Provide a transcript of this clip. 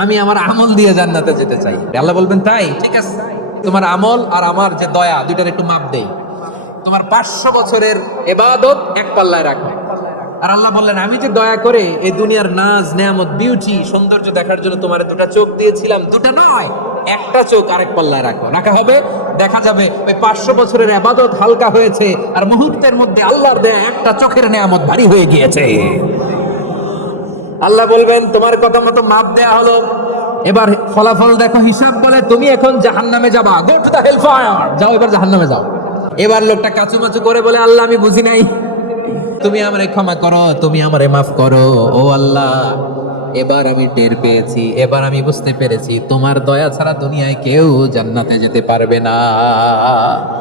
আমি আমার আমল দিয়ে জান্নাতে যেতে চাই। আল্লাহ বলবেন, তাই? ঠিক আছে। তোমার আমল আর আমার যে দয়া, দুইটার একটু মাপ দেই। তোমার পাঁচশো বছরের এবাদত এক পাল্লায় রাখবে। আর আল্লাহ বললেন, আমি যে দয়া করে এই দুনিয়ার নাজ, নেয়ামত বিউটি সৌন্দর্য দেখার জন্য তোমার দুটা চোখ দিয়েছিলাম, দুটা নয়, একটা চোখ আরেক পাল্লায় রাখো। রাখা হবে, দেখা যাবে ওই পাঁচশো বছরের আবাদত হালকা হয়েছে, আর মুহূর্তের মধ্যে আল্লাহর দেয়া একটা চোখের নেয়ামত ভারী হয়ে গিয়েছে। আল্লাহ বলবেন, তোমার কথা মতো মাপ দেয়া হলো। এবার ফলাফল দেখো, হিসাব বলে তুমি এখন জাহান্নামে যাবা। গো টু দা হেলফায়ার যাও, এবার জাহান্নামে যাও। এবার লোকটা কাচুমাচু করে বলে, আল্লাহ, আমি বুঝি নাই। তুমি আমারে ক্ষমা করো, তুমি আমারে মাফ করো। ও আল্লাহ, এবার আমি টের পেয়েছি, এবার আমি বুঝতে পেরেছি, তোমার দয়া ছাড়া দুনিয়ায় কেউ জান্নাতে যেতে পারবে না।